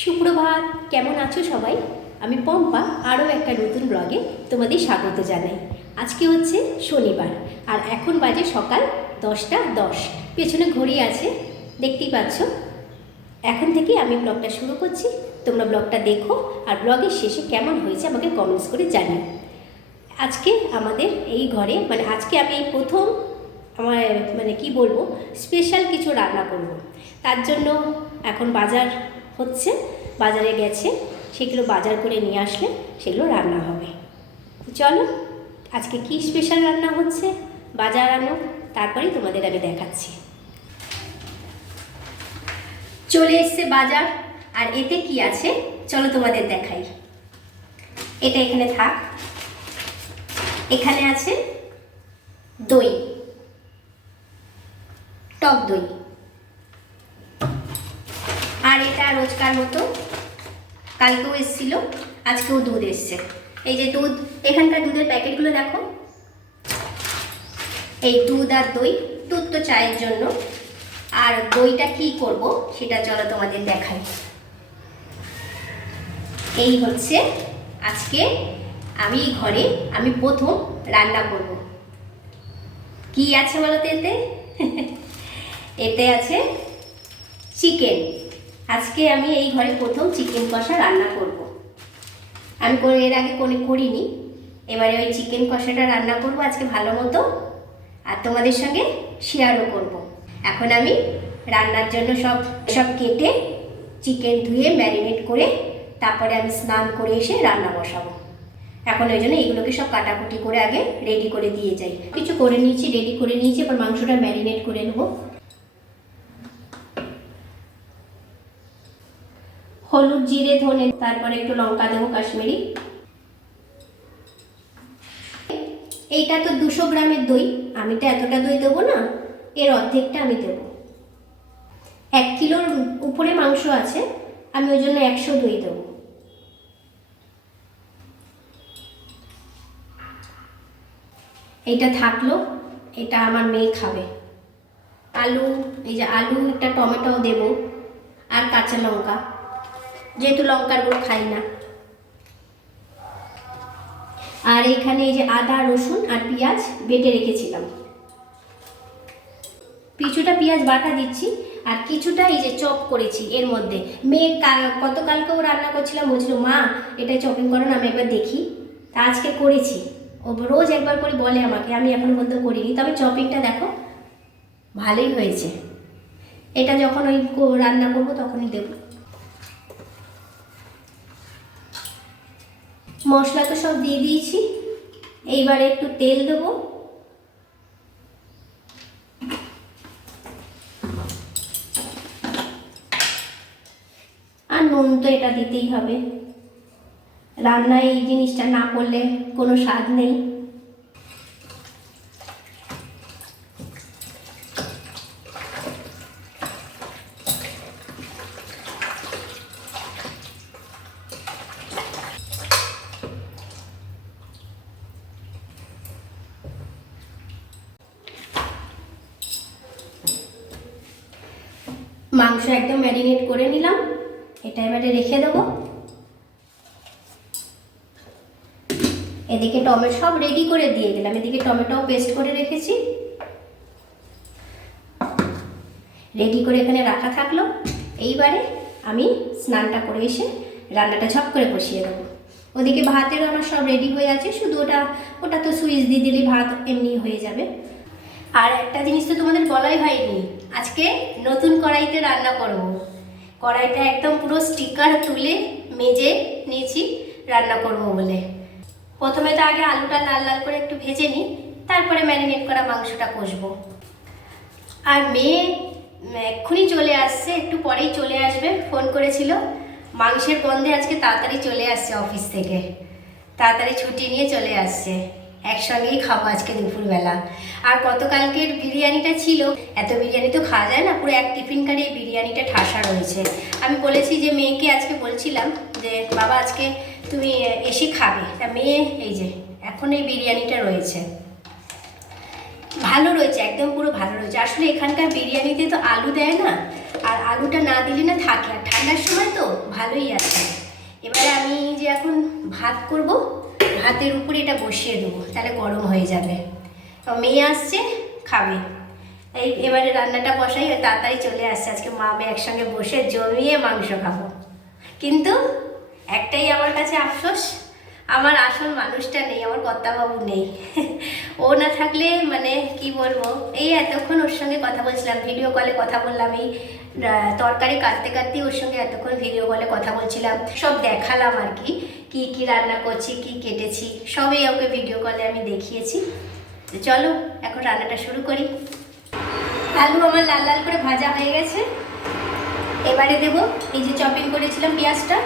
সুপ্রভাত, কেমন আছো সবাই? আমি পম্পা আরও একটা নতুন ব্লগে তোমাদের স্বাগত জানাই। আজকে হচ্ছে শনিবার আর এখন বাজে সকাল 10:10। পেছনে ঘড়ি আছে, দেখতেই পাচ্ছ। এখন থেকে আমি ব্লগটা শুরু করছি। তোমরা ব্লগটা দেখো আর ব্লগের শেষে কেমন হয়েছে আমাকে কমেন্টস করে জানিও। আজকে আমাদের এই ঘরে আজকে আমি এই প্রথম আমার কি বলবো, স্পেশাল কিছু রান্না করব। তার জন্য এখন বাজার হচ্ছে, বাজারে গেছে, সেগুলো বাজার করে নিয়ে আসলে সেগুলো রান্না হবে। চলো আজকে কি স্পেশাল রান্না হচ্ছে, বাজার আনো, তারপরেই তোমাদের আমি দেখাচ্ছি। চলে এসছে বাজার, আর এতে কি আছে চলো তোমাদের দেখাই। এটা এখানে থাক। এখানে আছে দই, টক দই, আর এটা রোজকার মতো কালকেও এসেছিল, আজকেও দুধ এসছে। এই যে দুধ, এখানকার দুধের প্যাকেটগুলো দেখো। এই দুধ আর দই, দুধ তো চায়ের জন্য, আর দইটা কি করব সেটা চলো তোমাদের দেখাই। এই হচ্ছে আজকে আমি ঘরে প্রথম রান্না করব। কি আছে বলো তো এতে? এতে আছে চিকেন। আজকে আমি এই ঘরে প্রথম চিকেন কষা রান্না করব। আমি এর আগে কোনো করিনি, এবারে ওই চিকেন কষাটা রান্না করব আজকে ভালো মতো, আর তোমাদের সঙ্গে শেয়ারও করব। এখন আমি রান্নার জন্য সব কেটে চিকেন ধুয়ে ম্যারিনেট করে তারপরে আমি স্নান করে এসে রান্না বসাবো। এখন ওই জন্য এইগুলোকে সব কাটাকুটি করে আগে রেডি করে দিয়ে যাই। কিছু করে নিয়েছি, রেডি করে নিয়েছি, এবার মাংসটা ম্যারিনেট করে নেবো। হলুদ, জিরে, ধনে, তারপরে একটু লঙ্কা দেবো কাশ্মীরি। এইটা তো 200 গ্রামের দই, আমি তো এতটা দই দেবো না, এর অর্ধেকটা আমি দেবো। 1 কিলোর উপরে মাংস আছে, আমি ওই জন্য 100 দই দেবো। এইটা থাকলো, এটা আমার মেয়ে খাবে। আলু, এই যে আলু, একটা টমেটোও দেবো, আর কাঁচা লঙ্কা, যেহেতু লঙ্কার গুঁড়ো খাই না। আর এখানে এই যে আদা, রসুন আর পেঁয়াজ বেটে রেখেছিলাম। কিছুটা পেঁয়াজ বাটা দিচ্ছি, আর কিছুটা এই যে চপ করেছি এর মধ্যে। মেয়ে গতকালকেও রান্না করছিলাম, বলছিল মা এটা চপিং করো না, আমি একবার দেখি। তা আজকে করেছি। ও রোজ একবার করে বলে আমাকে, আমি এখনো পর্যন্ত করিনি, তবে চপিংটা দেখো ভালোই হয়েছে। এটা যখন ওই রান্না করবো তখনই দেবো। মশলা তো সব দিয়ে দিয়েছি, এইবারে একটু তেল দেবো। আর নুন তো এটা দিতেই হবে, রান্নায় এই জিনিসটা না করলে কোনো স্বাদ নেই। মাংস একদম ম্যারিনেট করে নিলাম, এটা এবারে রেখে দেবো। এদিকে টমেটো সব রেডি করে দিয়ে গেলাম, এদিকে টমেটোও পেস্ট করে রেখেছি, রেডি করে এখানে রাখা থাকলো। এইবারে আমি স্নানটা করে এসে রান্নাটা ঝপ করে বসিয়ে দেবো। ওদিকে ভাতেরও আমার সব রেডি হয়ে আছে, শুধু ওটা তো সুইচ দিয়ে দিলে ভাত এমনি হয়ে যাবে। আর একটা জিনিস তো তোমাদের বলাই হয়নি, আজকে নতুন কড়াইতে রান্না করব। কড়াইটা একদম পুরো স্টিকার তুলে মেজে নিয়েছি রান্না করব বলে। প্রথমে তো আগে আলুটা লাল লাল করে একটু ভেজে নিই, তারপরে ম্যারিনেট করা মাংসটা কষবো। আর মেয়ে এক্ষুনি চলে আসছে, একটু পরেই চলে আসবে, ফোন করেছিল। মাংসের গন্ধে আজকে তাড়াতাড়ি চলে আসছে অফিস থেকে, তাড়াতাড়ি ছুটি নিয়ে চলে আসছে। একসঙ্গেই খাবো আজকে দুপুরবেলা। আর গতকালকের বিরিয়ানিটা ছিল, এত বিরিয়ানি তো খাওয়া যায় না, পুরো এক টিফিন কারে এই বিরিয়ানিটা ঠাসা রয়েছে। আমি বলেছি যে মেয়েকে আজকে বলছিলাম যে বাবা আজকে তুমি এসে খাবে, তা মেয়ে এই যে এখন এই বিরিয়ানিটা রয়েছে, ভালো রয়েছে, একদম পুরো ভালো রয়েছে। আসলে এখানকার বিরিয়ানিতে তো আলু দেয় না, আর আলুটা না দিলে না থাকে, আর ঠান্ডার সময় তো ভালো ভাত করব, ভাতের উপরে এটা বসিয়ে দেবো, তাহলে গরম হয়ে যাবে। তো মেয়ে আসছে, খাবে। এবারে রান্নাটা বসাই, তাড়াতাড়ি চলে আসছে। আজকে মা মেয়ে একসঙ্গে বসে জমিয়ে মাংস খাবো। কিন্তু একটাই আমার কাছে আফসোস, আমার আসল মানুষটা নেই, আমার কর্তাবাবু নেই। ও না থাকলে মানে কি বলবো, এই এতক্ষণ ওর সঙ্গে কথা বলছিলাম, ভিডিও কলে কথা বললাম, এই তরকারি কাটতে কাটতে ওর সঙ্গে এতক্ষণ ভিডিও কলে কথা বলছিলাম, সব দেখালাম আর কি, কি কি রান্না করছি, কি কেটেছি, সবই ওকে ভিডিও কলে আমি দেখিয়েছি। তো চলো এখন রান্নাটা শুরু করি। আলু আমার লাল লাল করে ভাজা হয়ে গেছে, এবারে দেবো এই যে চপিং করেছিলাম পেঁয়াজটা।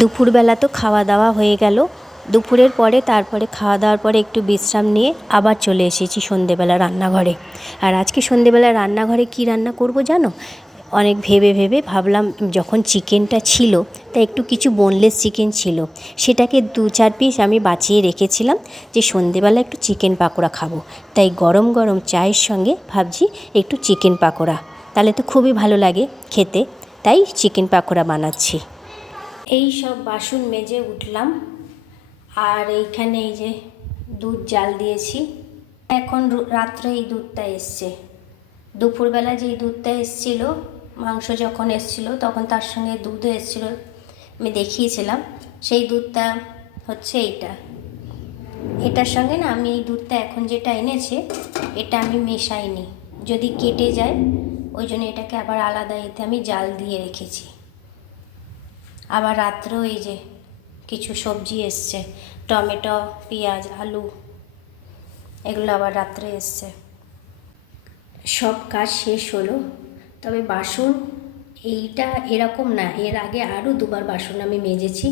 দুপুরবেলা তো খাওয়া দাওয়া হয়ে গেল, দুপুরের পরে তারপরে খাওয়া দাওয়ার পরে একটু বিশ্রাম নিয়ে আবার চলে এসেছি সন্ধেবেলা রান্নাঘরে। আর আজকে সন্ধেবেলা রান্নাঘরে কি রান্না করব জানো? অনেক ভেবে ভেবে ভাবলাম, যখন চিকেনটা ছিল তা একটু কিছু বোনলেস চিকেন ছিল, সেটাকে 2-4 পিস আমি বাঁচিয়ে রেখেছিলাম যে সন্ধেবেলা একটু চিকেন পাকোড়া খাবো। তাই গরম গরম চায়ের সঙ্গে ভাবছি একটু চিকেন পাকোড়া, তাহলে তো খুবই ভালো লাগে খেতে, তাই চিকেন পাকোড়া বানাচ্ছি। এই সব বাসন মেজে উঠলাম, আর এইখানে এই যে দুধ জাল দিয়েছি। এখন রাত্রে এই দুধটা এসছে, দুপুরবেলা যেই দুধটা এসছিল, মাংস যখন এসছিল তখন তার সঙ্গে দুধও এসছিল, আমি দেখিয়েছিলাম। সেই দুধটা হচ্ছে এটার সঙ্গে না, আমি এই দুধটা এখন যেটা এনেছে এটা আমি মেশাইনি, যদি কেটে যায় ওই জন্য এটাকে আবার আলাদা এতে আমি জাল দিয়ে রেখেছি। আবার রাত্রেও এই যে কিছু সবজি এসছে, টমেটো, পেঁয়াজ, আলু, এগুলো আবার রাত্রে এসছে। সব কাজ শেষ হলো, তবে বাসন এইটা এরকম না, এর আগে আরও 2বার বাসন আমি মেজেছি,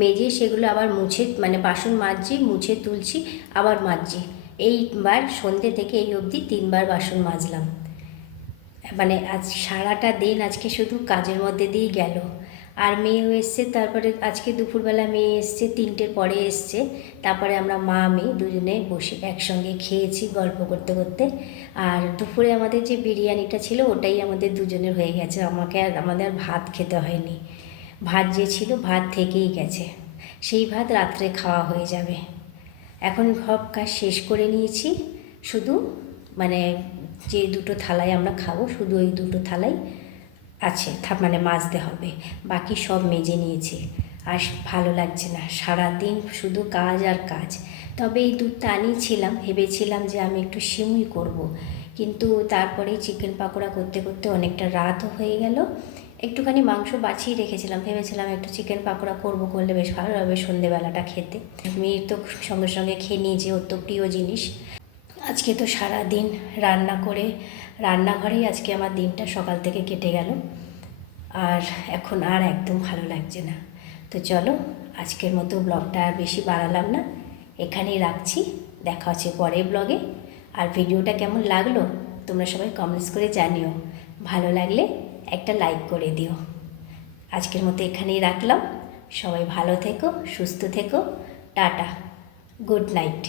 মেজে সেগুলো আবার মুছে, মানে বাসন মাজছি, মুছে তুলছি, আবার মাজছি। এইবার সন্ধ্যে থেকে এই অবধি 3বার বাসন মাজলাম। মানে আজ সারাটা দিন আজকে শুধু কাজের মধ্যে দিয়েই গেল। আর মেয়েও এসছে, তারপরে আজকে দুপুরবেলা মেয়ে এসছে, 3টের পরে এসছে। তারপরে আমরা মা মেয়ে দুজনে বসে একসঙ্গে খেয়েছি গল্প করতে করতে। আর দুপুরে আমাদের যে বিরিয়ানিটা ছিল ওটাই আমাদের দুজনের হয়ে গেছে, আমাদের আর ভাত খেতে হয়নি। ভাত যে ছিল ভাত থেকেই গেছে, সেই ভাত রাত্রে খাওয়া হয়ে যাবে। এখন সব কাজ শেষ করে নিয়েছি, শুধু মানে যে দুটো থালায় আমরা খাবো শুধু ওই দুটো থালাই আছে, মানে মাজতে হবে, বাকি সব মেজে নিয়েছি। আর ভালো লাগছে না, সারাদিন শুধু কাজ আর কাজ। তবে এই দুধটা আনিয়েছিলাম, ভেবেছিলাম যে আমি একটু সিমুই করব, কিন্তু তারপরে চিকেন পাকোড়া করতে করতে অনেকটা রাতও হয়ে গেল। একটুখানি মাংস বাছিয়ে রেখেছিলাম, ভেবেছিলাম একটু চিকেন পাকোড়া করলে বেশ ভালো হবে সন্ধেবেলাটা খেতে। মেয়ে তো সঙ্গে সঙ্গে খেয়ে নিয়েছে, ওর তো প্রিয় জিনিস। আজকে তো সারা দিন রান্না করে রান্নাঘরেই আজকে আমার দিনটা সকাল থেকে কেটে গেল। আর এখন আর একদম ভালো লাগছে না। তো চলো, আজকের মতো ব্লগটা আর বেশি বাড়ালাম না, এখানেই রাখছি। দেখা হচ্ছে পরের ব্লগে। আর ভিডিওটা কেমন লাগলো তোমরা সবাই কমেন্টস করে জানিও, ভালো লাগলে একটা লাইক করে দিও। আজকের মতো এখানেই রাখলাম। সবাই ভালো থেকো, সুস্থ থেকো, টাটা, গুড নাইট।